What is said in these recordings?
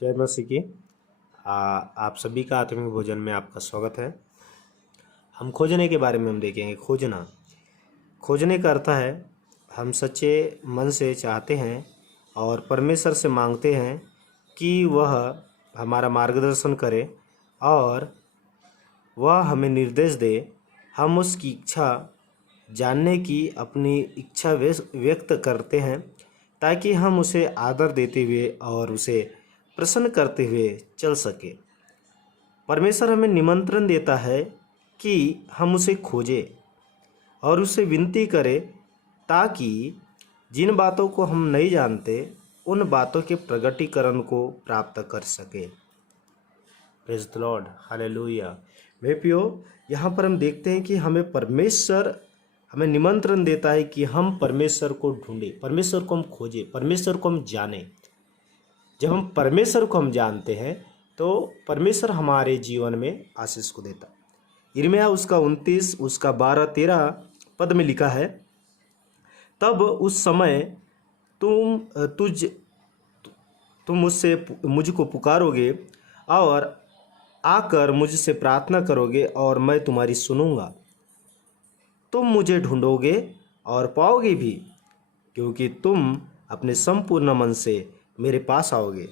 जय मसीह की। आप सभी का आत्मिक भोजन में आपका स्वागत है। हम खोजने के बारे में हम देखेंगे। खोजने का अर्थ है हम सच्चे मन से चाहते हैं और परमेश्वर से मांगते हैं कि वह हमारा मार्गदर्शन करे और वह हमें निर्देश दे। हम उसकी इच्छा जानने की अपनी इच्छा व्यक्त करते हैं ताकि हम उसे आदर देते हुए और उसे प्रसन्न करते हुए चल सके। परमेश्वर हमें निमंत्रण देता है कि हम उसे खोजें और उसे विनती करें ताकि जिन बातों को हम नहीं जानते उन बातों के प्रगटीकरण को प्राप्त कर सके। Praise the Lord, hallelujah. मेरे प्रियो, यहाँ पर हम देखते हैं कि हमें निमंत्रण देता है कि हम परमेश्वर को ढूंढें, परमेश्वर को हम खोजें, परमेश्वर को हम जानें। जब हम परमेश्वर को हम जानते हैं तो परमेश्वर हमारे जीवन में आशीष को देता। यिर्मयाह उसका 29 उसका 12-13 पद में लिखा है, तब उस समय तुम मुझको पुकारोगे और आकर मुझसे प्रार्थना करोगे और मैं तुम्हारी सुनूंगा। तुम मुझे ढूंढोगे और पाओगे भी, क्योंकि तुम अपने संपूर्ण मन से मेरे पास आओगे।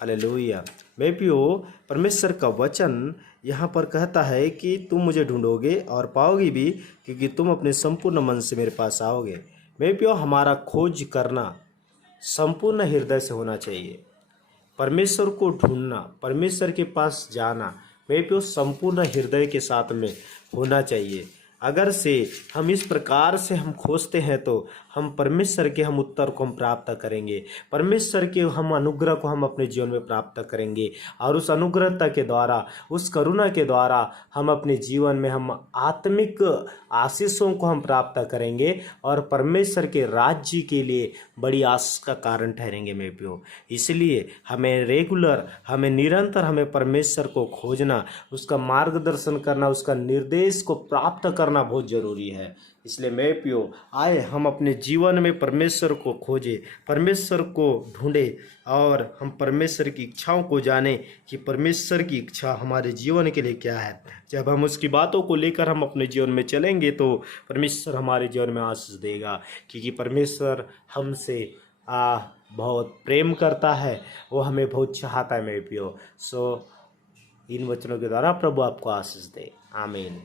हालेलुया। मैं प्रियो, परमेश्वर का वचन यहाँ पर कहता है कि तुम मुझे ढूंढोगे और पाओगे भी, क्योंकि तुम अपने संपूर्ण मन से मेरे पास आओगे। मैं प्रियो, हमारा खोज करना संपूर्ण हृदय से होना चाहिए। परमेश्वर को ढूंढना, परमेश्वर के पास जाना मैं प्रियो संपूर्ण हृदय के साथ में होना चाहिए। अगर से हम इस प्रकार से हम खोजते हैं तो हम परमेश्वर के हम उत्तर को हम प्राप्त करेंगे, परमेश्वर के हम अनुग्रह को हम अपने जीवन में प्राप्त करेंगे और उस अनुग्रहता के द्वारा, उस करुणा के द्वारा हम अपने जीवन में हम आत्मिक आशीषों को हम प्राप्त करेंगे और परमेश्वर के राज्य के लिए बड़ी आशीष का कारण ठहरेंगे मेरे प्रियो। इसलिए हमें निरंतर हमें परमेश्वर को खोजना, उसका मार्गदर्शन करना, उसका निर्देश को प्राप्त करना बहुत जरूरी है। इसलिए मेरे प्रियो, आए हम अपने जीवन में परमेश्वर को खोजें, परमेश्वर को ढूंढें और हम परमेश्वर की इच्छाओं को जानें कि परमेश्वर की इच्छा हमारे जीवन के लिए क्या है। जब हम उसकी बातों को लेकर हम अपने जीवन में चलेंगे तो परमेश्वर हमारे जीवन में आशीष देगा, क्योंकि परमेश्वर हमसे बहुत प्रेम करता है, वो हमें बहुत चाहता है मेरे प्रियो। इन वचनों के द्वारा प्रभु आपको आशीष दे। आमीन।